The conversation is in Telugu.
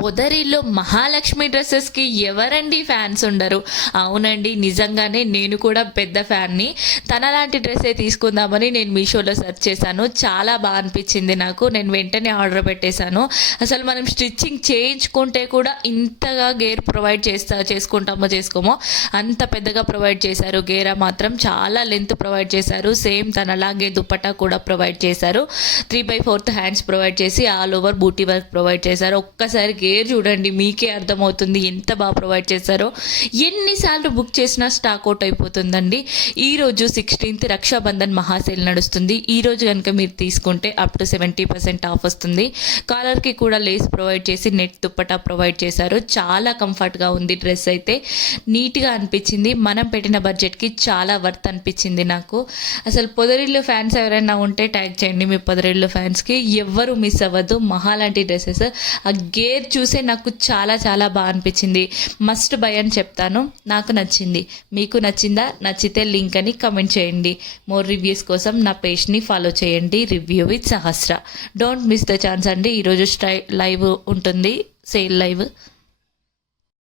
పొదరిలో మహాలక్ష్మి డ్రెస్సెస్కి ఎవరండి ఫ్యాన్స్ ఉండరు? అవునండి, నిజంగానే నేను కూడా పెద్ద ఫ్యాన్ని. తనలాంటి డ్రెస్సే తీసుకుందామని నేను మీషోలో సెర్చ్ చేశాను. చాలా బాగా అనిపించింది నాకు. నేను వెంటనే ఆర్డర్ పెట్టేశాను. అసలు మనం స్టిచ్చింగ్ చేయించుకుంటే కూడా ఇంతగా గేర్ ప్రొవైడ్ చేసుకోమో అంత పెద్దగా ప్రొవైడ్ చేశారు. గేరా మాత్రం చాలా లెంత్ ప్రొవైడ్ చేశారు. సేమ్ తనలాగే దుప్పట్టా కూడా ప్రొవైడ్ చేశారు. 3/4 హ్యాండ్స్ ప్రొవైడ్ చేసి ఆల్ ఓవర్ బూటీ వర్క్ ప్రొవైడ్ చేశారు. ఒక్కసారి గేర్ చూడండి, మీకే అర్థమవుతుంది ఎంత బాగా ప్రొవైడ్ చేశారో. ఎన్నిసార్లు బుక్ చేసినా స్టాక్ అవుట్ అయిపోతుందండి. ఈరోజు 16th రక్షాబంధన్ మహాసేల్ నడుస్తుంది. ఈరోజు కనుక మీరు తీసుకుంటే అప్ టు 70% ఆఫ్ వస్తుంది. కాలర్కి కూడా లేస్ ప్రొవైడ్ చేసి నెట్ దుప్పటా ప్రొవైడ్ చేశారు. చాలా కంఫర్ట్గా ఉంది. డ్రెస్ అయితే నీట్గా అనిపించింది. మనం పెట్టిన బడ్జెట్కి చాలా వర్త్ అనిపించింది నాకు. అసలు పొదరిల్లు ఫ్యాన్స్ ఎవరైనా ఉంటే ట్యాగ్ చేయండి. మీ పొదరిల్లు ఫ్యాన్స్కి ఎవ్వరు మిస్ అవ్వద్దు. మహాలాంటి డ్రెస్సెస్ ఆ గేర్ చూసే నాకు చాలా చాలా బాగా అనిపించింది. మస్ట్ బై అని చెప్తాను. నాకు నచ్చింది. మీకు నచ్చిందా? నచ్చితే లింక్ అని కమెంట్ చేయండి. మోర్ రివ్యూస్ కోసం నా పేజ్ని ఫాలో చేయండి. Review with Sahasra. Don't miss the chance అండి. ఈరోజు లైవ్ ఉంటుంది, సేల్ లైవ్.